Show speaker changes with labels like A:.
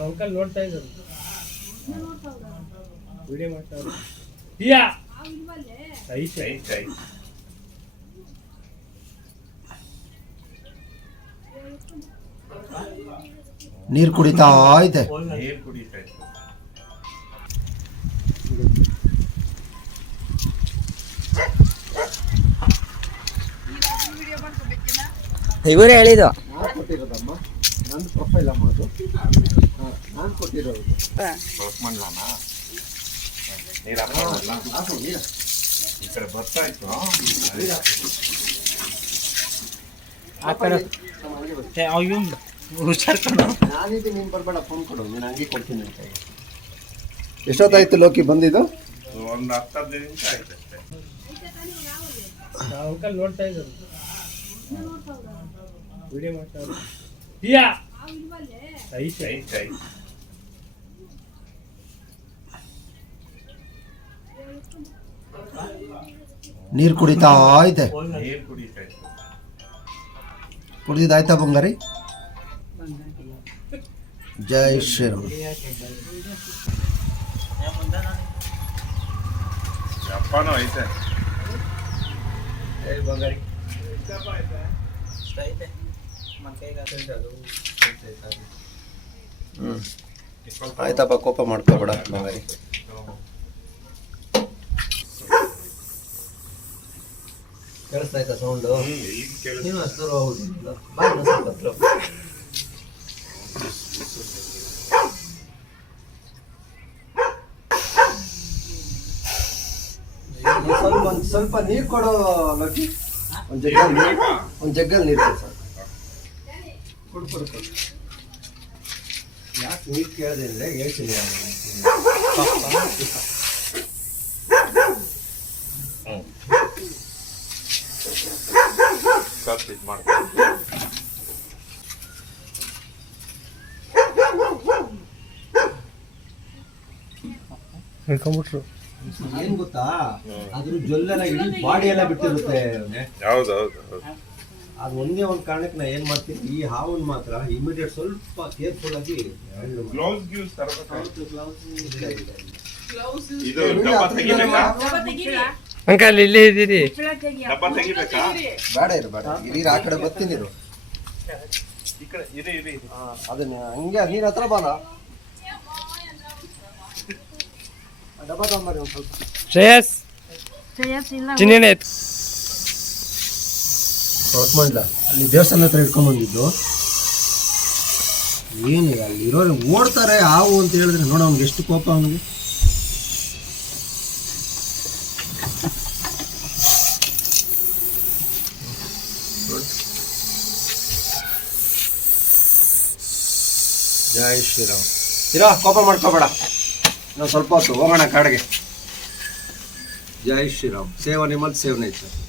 A: Uncle ನೋಡ್ತಾ ಇದ್ದಾರೆ. Video ಮಾಡ್ತಾ ಇದ್ದಾರೆ. ಐತೆ
B: ಐತೆ ಐತೆ
C: ನೀರು ಕುಡಿತಾ ಐತೆ
B: ನೀರು ಕುಡಿತಾ ಇತ್ತು
D: ಇವರೇ ಹೇಳಿದ್ದು.
C: ನಾನು ಪ್ರೊಫೈಲ್ ಅಮ್ಮ ಅದು. ಕೊಟ್ಟಿರೋದು.
B: ನೀರು ಹಾಕೋಣ ಈ ಕಡೆ ಬರ್ತಾ ಇತ್ತು.
A: ಆ ಥರ ಅಯ್ಯೋ ಹುಷಾರ್ಕೊಂಡು
C: ನಾನಿದ್ದು ನೀನು ಬರಬೇಡ ಫೋನ್ ಕೊಡು. ನೀನು ಹಂಗೆ ಕೊಡ್ತೀನಿ ಅಂತ ಎಷ್ಟೊತ್ತಾಯ್ತು ಲೋಕಿ ಬಂದಿದ್ದು?
B: ಒಂದು ಹತ್ತು ಹದಿನೈದು ನಿಮಿಷ ಆಯ್ತು ಅಷ್ಟೇ.
A: ಅಂಕಲ್ ನೋಡ್ತಾ ಇದ್ದಾರೆ. ವಿಡಿಯೋ ಮಾಡ್ತಾ ಇದ್ದಾರೆ. ಐತೆ
B: ಐತೆ ಐತೆ.
C: ನೀರು ಕುಡಿತಾ ಐತೆ
B: ನೀರು ಕುಡಿತಾ ಇತ್ತು
C: ಕುಡಿದಿದ್ದಾಯ್ತಾ ಬಂಗಾರಿ? ಜೈ ಶ್ರೀರಾಮ್. ಆಯ್ತಪ್ಪ ಕೋಪ ಮಾಡ್ಕೋಬೇಡ ಬಂಗಾರಿ. ಕೇಳಿಸ್ತಾಯ್ತಾ ಸೌಂಡು
B: ಸೌಂಡ್ ಕೇಳಿಸ್ತು.
C: ನೀನು ಅಷ್ಟು ದೂರ ಹೋಗುದಿಲ್ಲ. ಬಾ ಇನ್ನೊಂದ್ ಸ್ವಲ್ಪ ಹತ್ರ. ಸ್ವಲ್ಪ ಒಂದ್ ಸ್ವಲ್ಪ ನೀರು ಕೊಡೋ ಲಕ್ಕಿ ಒಂದು ಜಗ್ಗಲ್ ನೀರು. ಒಂದು ಜಗ್ಗಲ್ ನೀರು ಕೊಡು ಸರ್ ಕೊಡು ಕೊಡು ಕೊಡು ಯಾಕೆ ನೀರು ಕೇಳಿದೆ ಅಂದರೆ ಹೇಳ್ತೀನಿ
B: ಸ್ವಲ್ಪ ಇದು ಮಾಡ್ಕೊಂಡು
A: ಹೇಳ್ಕೊಂಬಿಟ್ರು.
C: ಏನ್ ಗೊತ್ತಾ? ಅದ್ರ ಜೊಲ್ಲೆಲ್ಲ ಇಡೀ ಬಾಡಿ ಎಲ್ಲ ಬಿಟ್ಟಿರುತ್ತೆ.
B: ಹೌದು ಹೌದು ಹೌದು.
C: ಅದು ಒಂದೇ ಒಂದು ಕಾರಣಕ್ಕೆ ನಾ ಏನ್ ಮಾಡ್ತೀನಿ? ಈ ಹಾವನ್ ಮಾತ್ರ ಇಮಿಡಿಯೇಟ್ ಸ್ವಲ್ಪ ಕೇರ್ಫುಲ್ ಆಗಿ.
B: ಗ್ಲೌಸ್ ಗ್ಯೂಸ್
C: ಇಲ್ಲ.
B: ಇದು ಡಬ್ಬ ತೆಗಿಬೇಕಾ?
A: ಅಂಕಲ್ ಇಲ್ಲೇ ಇದ್ದೀರಿ.
C: ಬೇಡ ಇರು ಬೇಡ. ಇರೀರ್ ಆ ಕಡೆ ಬರ್ತೀನಿ ಇರು. ಅದನ್ನ ಹಂಗೆ ನೀರ್ ಹತ್ರ ಬಾಲ ಡಬ್ಬ ತಗೊಂಬರಿ ಒಂದು ಸ್ವಲ್ಪ.
A: ಶ್ರೇಯಸ್ ಚಿನ್ನೇನೆ
C: ಮಾಡಿಲ್ಲ ಅಲ್ಲಿ ದೇವಸ್ಥಾನ ಹತ್ರ ಇಟ್ಕೊಂಡ್ ಬಂದಿದ್ದು. ಏನಿಲ್ಲ ಅಲ್ಲಿ ಇರೋರು ಓಡ್ತಾರೆ ಹಾವು ಅಂತ ಹೇಳಿದ್ರೆ ನೋಡ ಅವ್ನಿಗೆ ಎಷ್ಟು ಕೋಪ ಅವನಿಗೆ. ಜೈ ಶ್ರೀರಾಮ್. ಇರೋ, ಕೋಪ ಮಾಡ್ಕೋಬೇಡ. ನಾವು ಸ್ವಲ್ಪ ಹೊತ್ತು ಹೋಗೋಣ ಕಾಡಿಗೆ. ಜೈ ಶ್ರೀರಾಮ್. ಸೇವನೆ ಮತ್ತು ಸೇವನೆ ನೇಚರ್